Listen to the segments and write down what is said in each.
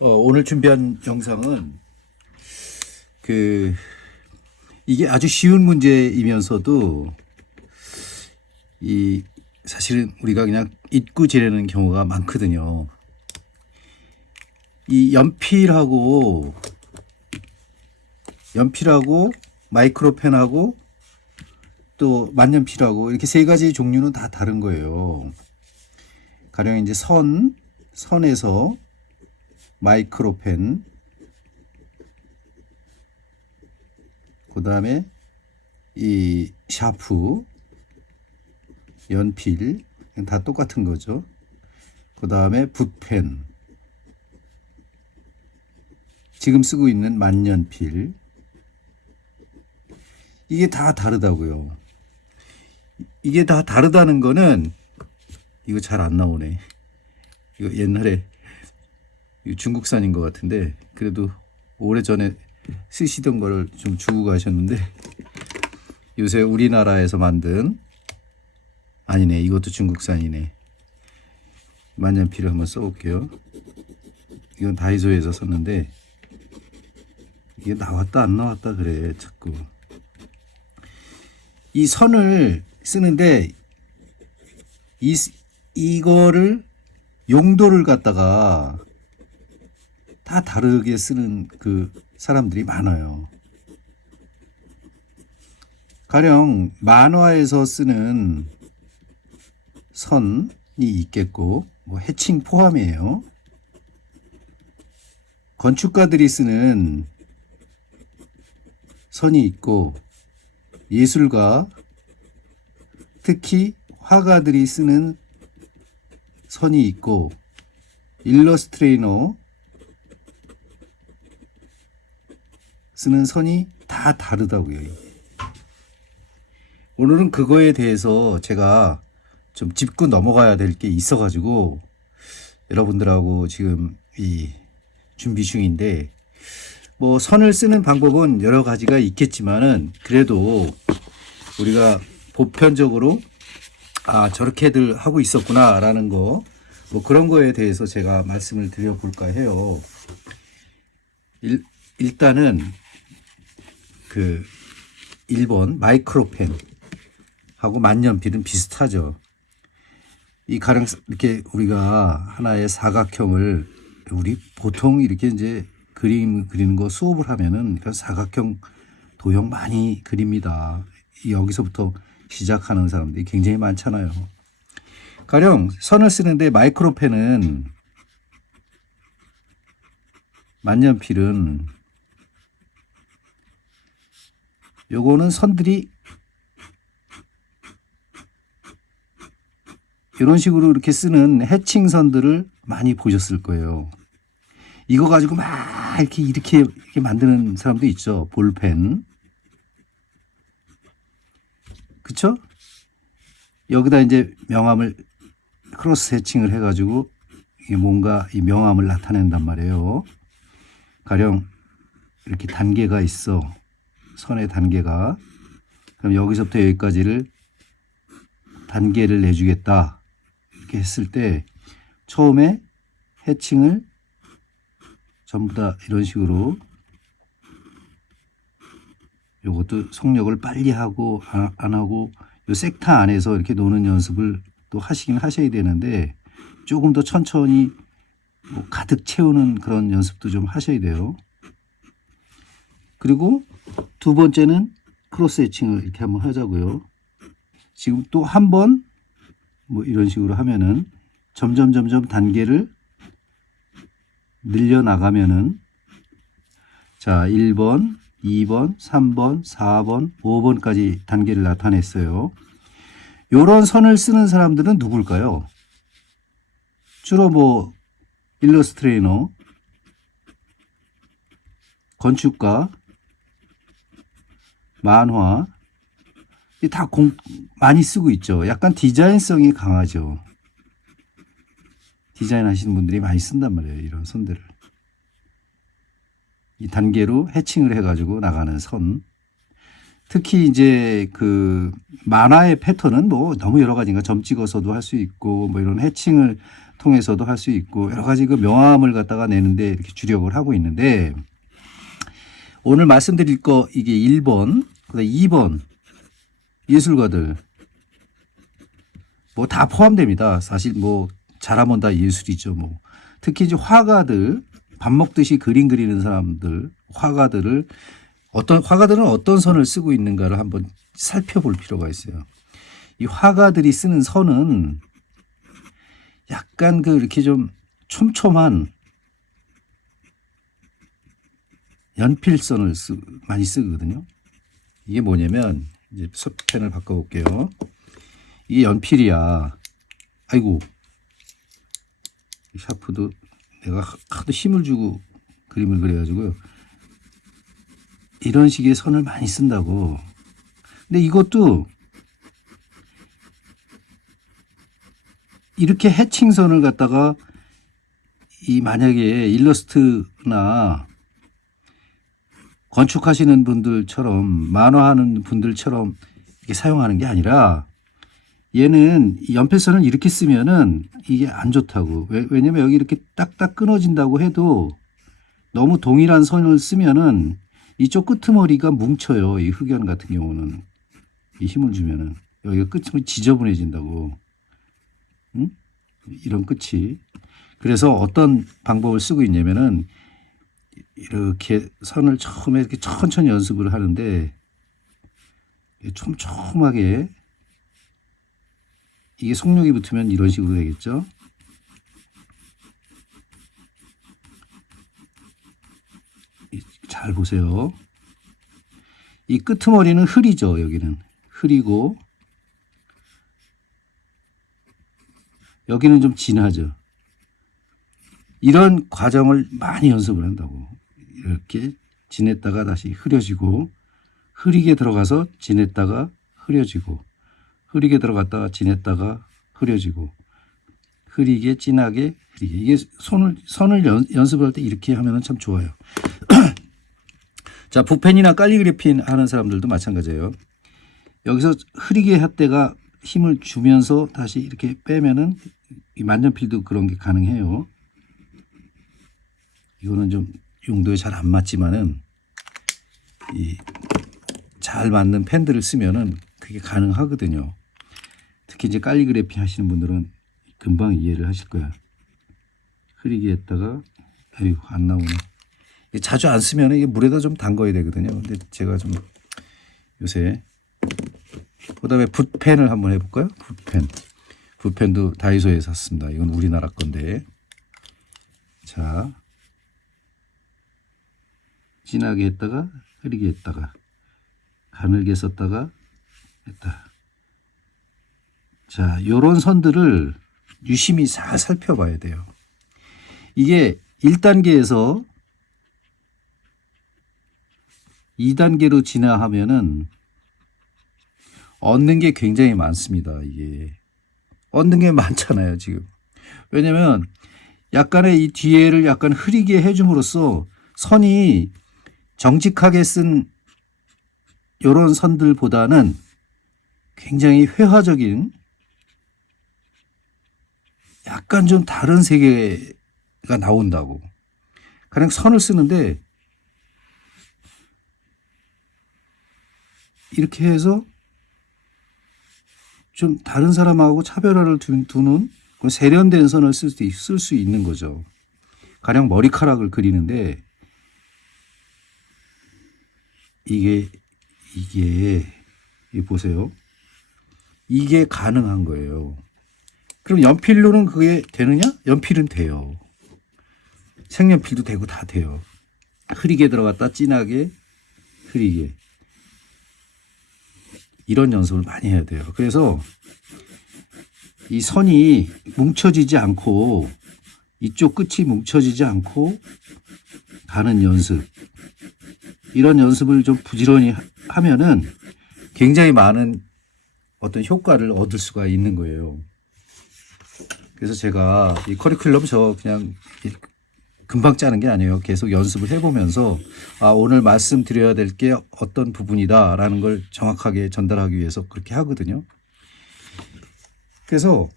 오늘 준비한 영상은 그 이게 아주 쉬운 문제이면서도 이 사실은 우리가 그냥 잊고 지내는 경우가 많거든요. 이 연필하고 마이크로펜하고 또 만년필하고 이렇게 세 가지 종류는 다 다른 거예요. 가령 이제 선에서 마이크로펜, 그 다음에 이 샤프, 연필, 다 똑같은 거죠. 그 다음에 붓펜, 지금 쓰고 있는 만년필, 이게 다 다르다고요. 이게 다 다르다는 거는, 이거 잘 안 나오네. 이거 옛날에 중국산인 것 같은데, 그래도 오래전에 쓰시던 거를 좀 주고 가셨는데, 요새 우리나라에서 만든, 아니네, 이것도 중국산이네. 만년필을 한번 써볼게요. 이건 다이소에서 샀는데, 이게 나왔다 안 나왔다 그래 자꾸. 이 선을 쓰는데 이거를 용도를 갖다가 다 다르게 쓰는 그 사람들이 많아요. 가령 만화에서 쓰는 선이 있겠고, 뭐 해칭 포함이에요. 건축가들이 쓰는 선이 있고, 예술가, 특히 화가들이 쓰는 선이 있고, 일러스트레이너 쓰는 선이 다 다르다고요. 오늘은 그거에 대해서 제가 좀 짚고 넘어가야 될 게 있어가지고 여러분들하고 지금 이 준비 중인데, 뭐 선을 쓰는 방법은 여러 가지가 있겠지만은 그래도 우리가 보편적으로 저렇게들 하고 있었구나라는 거, 뭐 그런 거에 대해서 제가 말씀을 드려볼까 해요. 일단은 그 1번 마이크로펜 하고 만년필은 비슷하죠. 이 가령 이렇게 우리가 하나의 사각형을, 우리 보통 이렇게 이제 그림 그리는 거 수업을 하면은 이런 사각형 도형 많이 그립니다. 여기서부터 시작하는 사람들이 굉장히 많잖아요. 가령 선을 쓰는데 마이크로펜은, 만년필은, 요거는 선들이 이런 식으로 이렇게 쓰는 해칭선들을 많이 보셨을 거예요. 이거 가지고 막 이렇게 만드는 사람도 있죠. 볼펜. 그쵸? 여기다 이제 명암을 크로스 해칭을 해가지고 이게 뭔가 이 명암을 나타낸단 말이에요. 가령 이렇게 단계가 있어. 선의 단계가. 그럼 여기서부터 여기까지를 단계를 내주겠다. 이렇게 했을 때 처음에 해칭을 전부 다 이런 식으로, 요것도 속력을 빨리 하고 안 하고 요 섹터 안에서 이렇게 노는 연습을 또 하시긴 하셔야 되는데, 조금 더 천천히 뭐 가득 채우는 그런 연습도 좀 하셔야 돼요. 그리고 두 번째는 크로스 해칭을 이렇게 한번 하자고요. 지금 또 한 번 뭐 이런 식으로 하면은 점점 단계를 늘려 나가면은, 자 1번, 2번, 3번, 4번, 5번까지 단계를 나타냈어요. 요런 선을 쓰는 사람들은 누굴까요? 주로 뭐 일러스트레이너, 건축가, 만화, 다 많이 쓰고 있죠. 약간 디자인성이 강하죠. 디자인 하시는 분들이 많이 쓴단 말이에요. 이런 선들을. 이 단계로 해칭을 해가지고 나가는 선. 특히 이제 그 만화의 패턴은 뭐 너무 여러 가지니까 점 찍어서도 할 수 있고, 뭐 이런 해칭을 통해서도 할 수 있고 여러 가지 그 명암을 갖다가 내는데 이렇게 주력을 하고 있는데 오늘 말씀드릴 거 이게 1번, 그다음 2번 예술가들 뭐 다 포함됩니다. 사실 뭐 잘하면 다 예술이죠. 뭐 특히 이제 화가들 밥 먹듯이 그림 그리는 사람들 화가들은 어떤 선을 쓰고 있는가를 한번 살펴볼 필요가 있어요. 이 화가들이 쓰는 선은 약간 그 이렇게 좀 촘촘한 연필선을 많이 쓰거든요. 이게 뭐냐면 이제 펜을 바꿔볼게요. 이게 연필이야. 아이고 샤프도 내가 하도 힘을 주고 그림을 그려가지고요. 이런 식의 선을 많이 쓴다고. 근데 이것도 이렇게 해칭선을 갖다가 이 만약에 일러스트나 건축하시는 분들처럼 만화하는 분들처럼 이렇게 사용하는 게 아니라 얘는 이 연필선을 이렇게 쓰면은 이게 안 좋다고. 왜냐면 여기 이렇게 딱딱 끊어진다고 해도 너무 동일한 선을 쓰면은 이쪽 끄트머리가 뭉쳐요. 이 흑연 같은 경우는 이 힘을 주면은 여기가 끝이 지저분해진다고. 응? 이런 끝이. 그래서 어떤 방법을 쓰고 있냐면은 이렇게 선을 처음에 이렇게 천천히 연습을 하는데 촘촘하게 이게 속력이 붙으면 이런 식으로 되겠죠. 잘 보세요. 이 끄트머리는 흐리죠. 여기는 흐리고 여기는 좀 진하죠. 이런 과정을 많이 연습을 한다고. 이렇게 진했다가 다시 흐려지고 흐리게 들어가서 진했다가 흐려지고 흐리게 들어갔다가 진했다가 흐려지고 흐리게 진하게 흐리게. 이게 선을 연습할 때 이렇게 하면 참 좋아요. 자, 붓펜이나 칼리그래피 하는 사람들도 마찬가지예요. 여기서 흐리게 할 때가 힘을 주면서 다시 이렇게 빼면은 이 만년필도 그런 게 가능해요. 이거는 좀 용도에 잘 안 맞지만은 이 잘 맞는 펜들을 쓰면은 그게 가능하거든요. 특히 이제 칼리그래피 하시는 분들은 금방 이해를 하실 거야. 흐리게 했다가 아유 안 나오네. 자주 안 쓰면 이게 물에다 좀 담가야 되거든요. 근데 제가 좀 요새 그다음에 붓펜을 한번 해볼까요? 붓펜도 다이소에 샀습니다. 이건 우리나라 건데 자 진하게 했다가 흐리게 했다가 가늘게 썼다가 했다. 자 요런 선들을 유심히 잘 살펴봐야 돼요. 이게 1단계에서 2단계로 진화하면은 얻는 게 굉장히 많습니다. 이게 얻는 게 많잖아요 지금. 왜냐면 약간의 이 뒤에를 약간 흐리게 해줌으로써 선이 정직하게 쓴 요런 선들보다는 굉장히 회화적인 약간 좀 다른 세계가 나온다고. 그냥 선을 쓰는데 이렇게 해서 좀 다른 사람하고 차별화를 두는 세련된 선을 쓸 수 있는 거죠. 가령 머리카락을 그리는데 이게 보세요. 이게 가능한 거예요. 그럼 연필로는 그게 되느냐? 연필은 돼요. 색연필도 되고 다 돼요. 흐리게 들어갔다 진하게 흐리게. 이런 연습을 많이 해야 돼요. 그래서 이 선이 뭉쳐지지 않고 이쪽 끝이 뭉쳐지지 않고 가는 연습. 이런 연습을 좀 부지런히 하면은 굉장히 많은 어떤 효과를 얻을 수가 있는 거예요. 그래서 제가 이 커리큘럼 그냥 금방 짜는 게 아니에요. 계속 연습을 해보면서 오늘 말씀드려야 될 게 어떤 부분이다라는 걸 정확하게 전달하기 위해서 그렇게 하거든요. 그래서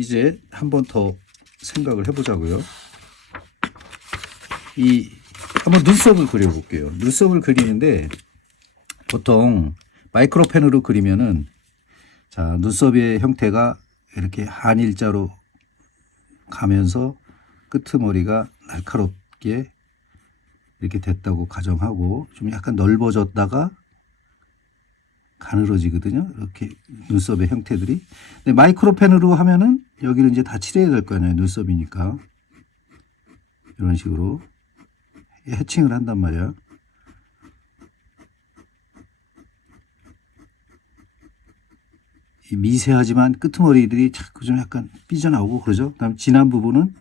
이제 한 번 더 생각을 해보자고요. 한번 눈썹을 그려볼게요. 눈썹을 그리는데 보통 마이크로펜으로 그리면은 자, 눈썹의 형태가 이렇게 한일자로 가면서 끄트머리가 날카롭게 이렇게 됐다고 가정하고 좀 약간 넓어졌다가 가늘어지거든요. 이렇게 눈썹의 형태들이. 근데 마이크로펜으로 하면은 여기를 이제 다 칠해야 될 거 아니에요. 눈썹이니까. 이런 식으로 해칭을 한단 말이야. 이 미세하지만 끄트머리들이 자꾸 좀 약간 삐져나오고 그러죠. 그다음 진한 부분은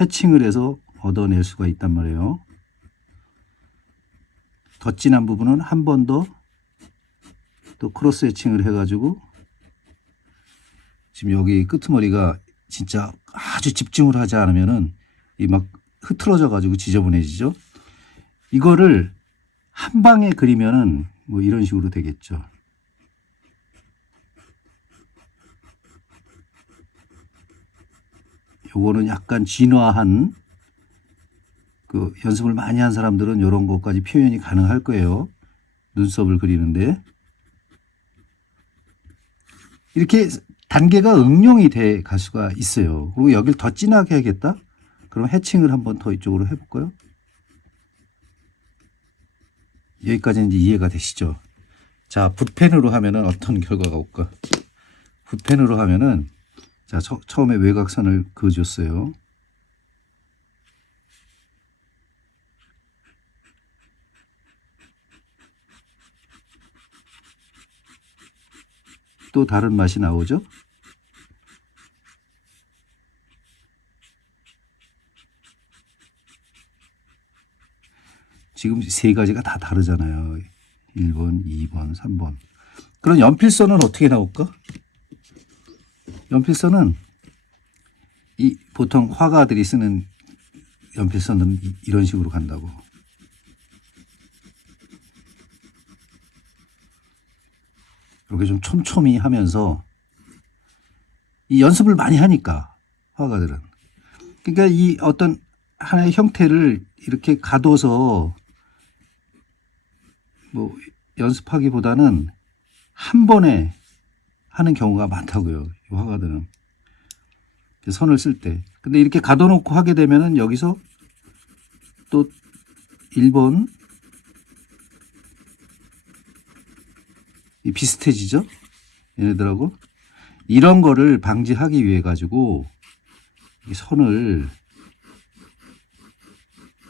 해칭을 해서 얻어낼 수가 있단 말이에요. 더 진한 부분은 한 번 더 또 크로스 해칭을 해가지고 지금 여기 끄트머리가 진짜 아주 집중을 하지 않으면은 이 막 흐트러져 가지고 지저분해지죠. 이거를 한 방에 그리면은 뭐 이런 식으로 되겠죠. 요거는 약간 진화한 그 연습을 많이 한 사람들은 이런 것까지 표현이 가능할 거예요. 눈썹을 그리는데 이렇게 단계가 응용이 돼 갈 수가 있어요. 그리고 여기를 더 진하게 해야겠다. 그럼 해칭을 한번 더 이쪽으로 해볼까요? 여기까지는 이제 이해가 되시죠? 자, 붓펜으로 하면은 어떤 결과가 올까? 붓펜으로 하면은 자, 처음에 외곽선을 그어줬어요. 또 다른 맛이 나오죠? 지금 세 가지가 다 다르잖아요. 1번, 2번, 3번. 그럼 연필선은 어떻게 나올까? 연필선은 이 보통 화가들이 쓰는 연필선은 이런 식으로 간다고. 이렇게 좀 촘촘히 하면서 이 연습을 많이 하니까 화가들은. 그러니까 이 어떤 하나의 형태를 이렇게 가둬서 뭐 연습하기보다는 한 번에 하는 경우가 많다고요. 이 화가들은. 선을 쓸 때. 근데 이렇게 가둬놓고 하게 되면은 여기서 또 1번 비슷해지죠? 얘네들하고. 이런 거를 방지하기 위해 가지고 이 선을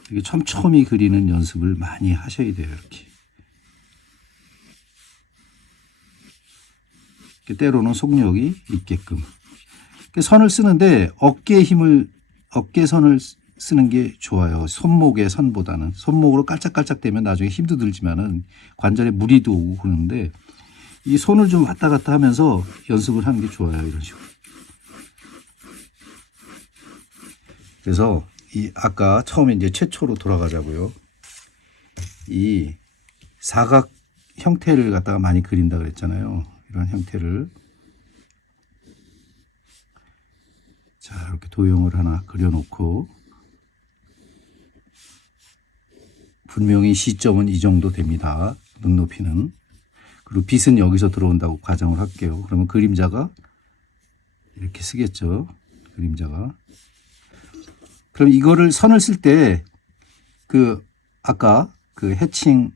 이렇게 촘촘히 그리는 연습을 많이 하셔야 돼요. 이렇게 때로는 속력이 있게끔. 선을 쓰는데 어깨선을 쓰는 게 좋아요. 손목의 선보다는. 손목으로 깔짝깔짝 대면 나중에 힘도 들지만은 관절에 무리도 오고 그러는데 이 손을 좀 왔다 갔다 하면서 연습을 하는 게 좋아요. 이런 식으로. 그래서 아까 처음에 이제 최초로 돌아가자고요. 이 사각 형태를 갖다가 많이 그린다 그랬잖아요. 이런 형태를. 자, 이렇게 도형을 하나 그려놓고 분명히 시점은 이 정도 됩니다. 눈높이는. 그리고 빛은 여기서 들어온다고 가정을 할게요. 그러면 그림자가 이렇게 쓰겠죠. 그림자가. 그럼 이거를 선을 쓸 때 아까 그 해칭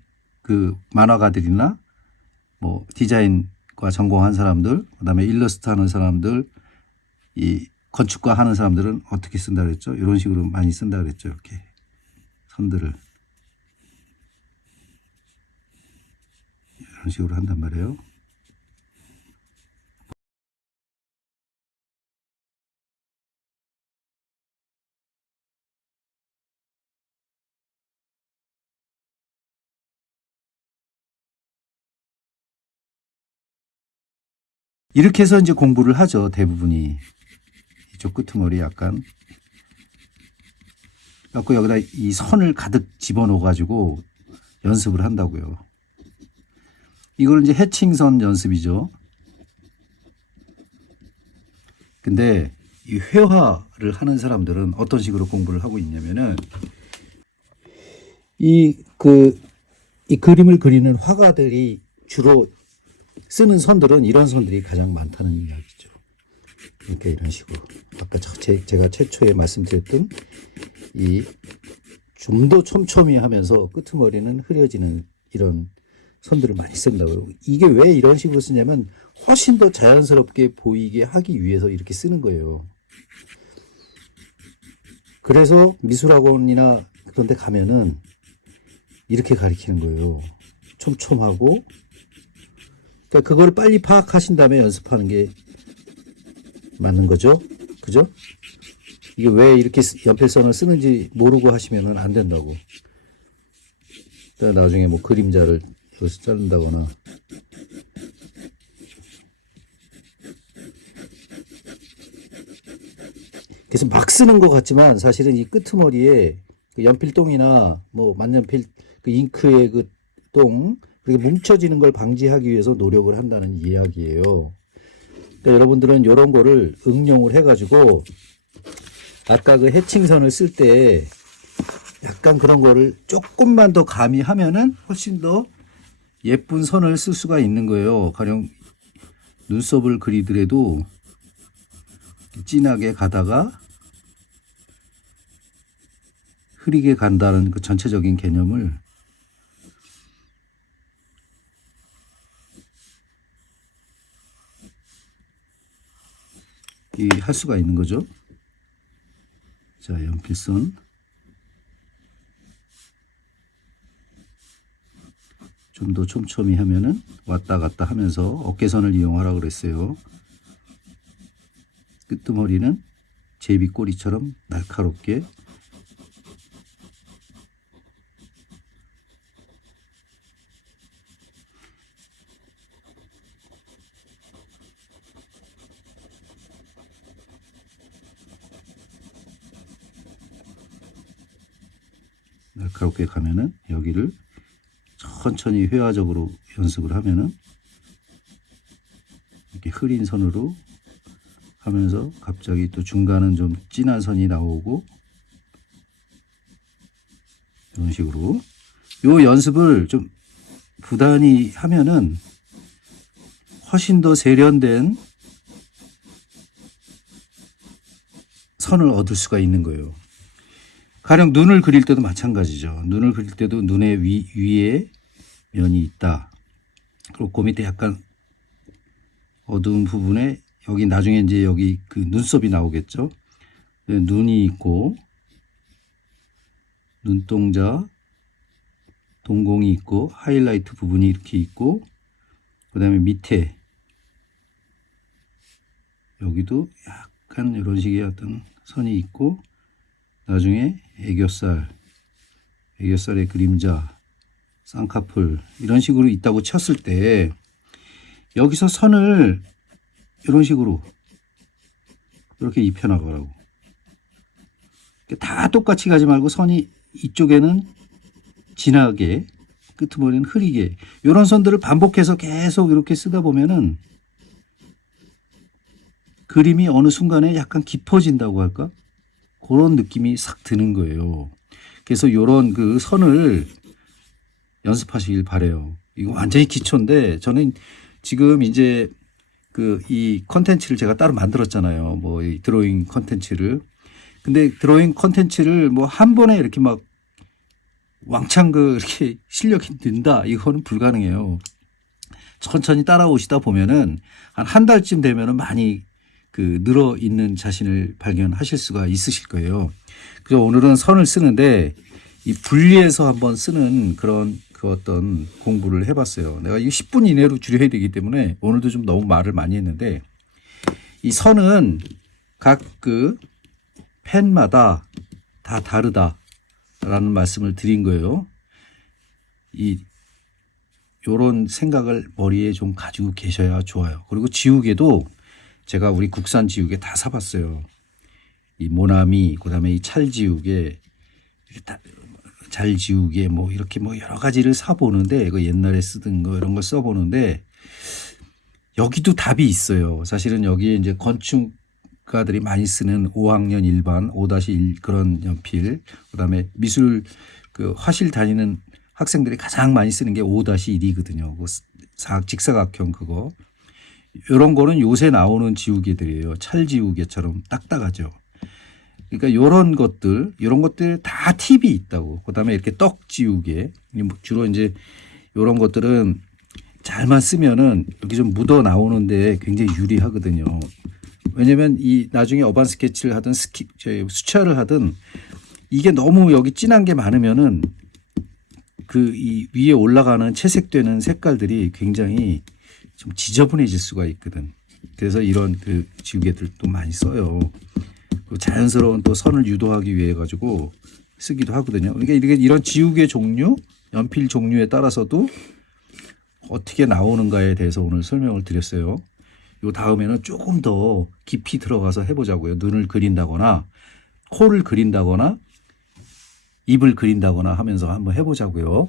만화가들이나 뭐 디자인과 전공한 사람들, 그다음에 일러스트 하는 사람들, 이 건축가 하는 사람들은 어떻게 쓴다 그랬죠? 이런 식으로 많이 쓴다 그랬죠. 이렇게 선들을 이런 식으로 한단 말이에요. 이렇게 해서 이제 공부를 하죠. 대부분이. 이쪽 끄트머리 약간. 갖고 여기다 이 선을 가득 집어넣어 가지고 연습을 한다고요. 이걸 이제 해칭선 연습이죠. 근데 이 회화를 하는 사람들은 어떤 식으로 공부를 하고 있냐면은 이 그림을 그리는 화가들이 주로 쓰는 선들은 이런 선들이 가장 많다는 이야기죠. 그러니까 이런 식으로 아까 제가 최초에 말씀드렸던 이 좀 더 촘촘히 하면서 끄트머리는 흐려지는 이런 선들을 많이 쓴다고요. 이게 왜 이런 식으로 쓰냐면 훨씬 더 자연스럽게 보이게 하기 위해서 이렇게 쓰는 거예요. 그래서 미술학원이나 그런 데 가면은 이렇게 가르치는 거예요. 촘촘하고. 그러니까 그걸 빨리 파악하신 다음에 연습하는 게 맞는 거죠. 그죠? 이게 왜 이렇게 연필선을 쓰는지 모르고 하시면 안 된다고. 나중에 뭐 그림자를 여기서 자른다거나. 그래서 막 쓰는 것 같지만 사실은 이 끄트머리에 그 연필똥이나 뭐 만년필 그 잉크의 그 똥, 그리고 뭉쳐지는 걸 방지하기 위해서 노력을 한다는 이야기예요. 그러니까 여러분들은 이런 거를 응용을 해가지고 아까 그 해칭선을 쓸 때 약간 그런 거를 조금만 더 가미하면은 훨씬 더 예쁜 선을 쓸 수가 있는 거예요. 가령 눈썹을 그리더라도 진하게 가다가 흐리게 간다는 그 전체적인 개념을 할 수가 있는 거죠. 자, 연필선 좀 더 촘촘히 하면은 왔다 갔다 하면서 어깨선을 이용하라고 그랬어요. 끄트머리는 제비꼬리처럼 날카롭게 가면은 여기를 천천히 회화적으로 연습을 하면은 이렇게 흐린 선으로 하면서 갑자기 또 중간은 좀 진한 선이 나오고 이런 식으로 요 연습을 좀 부단히 하면은 훨씬 더 세련된 선을 얻을 수가 있는 거예요. 가령 눈을 그릴 때도 마찬가지죠. 눈을 그릴 때도 눈의 위에 면이 있다. 그리고 그 밑에 약간 어두운 부분에 여기 나중에 이제 여기 그 눈썹이 나오겠죠. 눈이 있고 눈동자, 동공이 있고 하이라이트 부분이 이렇게 있고 그 다음에 밑에 여기도 약간 이런 식의 어떤 선이 있고 나중에 애교살의 그림자, 쌍꺼풀 이런 식으로 있다고 쳤을 때 여기서 선을 이런 식으로 이렇게 입혀나가라고. 다 똑같이 가지 말고 선이 이쪽에는 진하게 끄트머리는 흐리게 이런 선들을 반복해서 계속 이렇게 쓰다 보면은 그림이 어느 순간에 약간 깊어진다고 할까? 그런 느낌이 싹 드는 거예요. 그래서 이런 그 선을 연습하시길 바래요. 이거 완전히 기초인데 저는 지금 이제 그 이 컨텐츠를 제가 따로 만들었잖아요. 뭐 이 드로잉 컨텐츠를. 근데 드로잉 컨텐츠를 뭐 한 번에 이렇게 막 왕창 이렇게 실력이 는다 이거는 불가능해요. 천천히 따라오시다 보면은 한 달쯤 되면은 많이 그 늘어 있는 자신을 발견하실 수가 있으실 거예요. 그래서 오늘은 선을 쓰는데 이 분리해서 한번 쓰는 그런 그 어떤 공부를 해봤어요. 내가 이거 10분 이내로 줄여야 되기 때문에 오늘도 좀 너무 말을 많이 했는데 이 선은 각 그 펜마다 다 다르다라는 말씀을 드린 거예요. 요런 생각을 머리에 좀 가지고 계셔야 좋아요. 그리고 지우개도 제가 우리 국산 지우개 다 사봤어요. 이 모나미, 그 다음에 이 찰지우개, 잘지우개 뭐 이렇게 뭐 여러 가지를 사보는데 이거 옛날에 쓰던 거 이런 걸 써보는데 여기도 답이 있어요. 사실은 여기에 이제 건축 가들이 많이 쓰는 5학년 일반 5-1 그런 연필, 그다음에 미술 그 화실 다니는 학생들이 가장 많이 쓰는 게 5-1이거든요. 그 직사각형 그거. 이런 거는 요새 나오는 지우개들이에요. 찰지우개처럼 딱딱하죠. 그러니까 이런 것들 다 팁이 있다고. 그다음에 이렇게 떡 지우개. 주로 이제 이런 것들은 잘만 쓰면은 여기 좀 묻어 나오는데 굉장히 유리하거든요. 왜냐면 이 나중에 어반 스케치를 하든 수채화를 하든 이게 너무 여기 진한 게 많으면은 그 이 위에 올라가는 채색되는 색깔들이 굉장히 좀 지저분해질 수가 있거든. 그래서 이런 그 지우개들도 많이 써요. 자연스러운 또 선을 유도하기 위해 가지고 쓰기도 하거든요. 그러니까 이런 지우개 종류, 연필 종류에 따라서도 어떻게 나오는가에 대해서 오늘 설명을 드렸어요. 요 다음에는 조금 더 깊이 들어가서 해보자고요. 눈을 그린다거나 코를 그린다거나 입을 그린다거나 하면서 한번 해보자고요.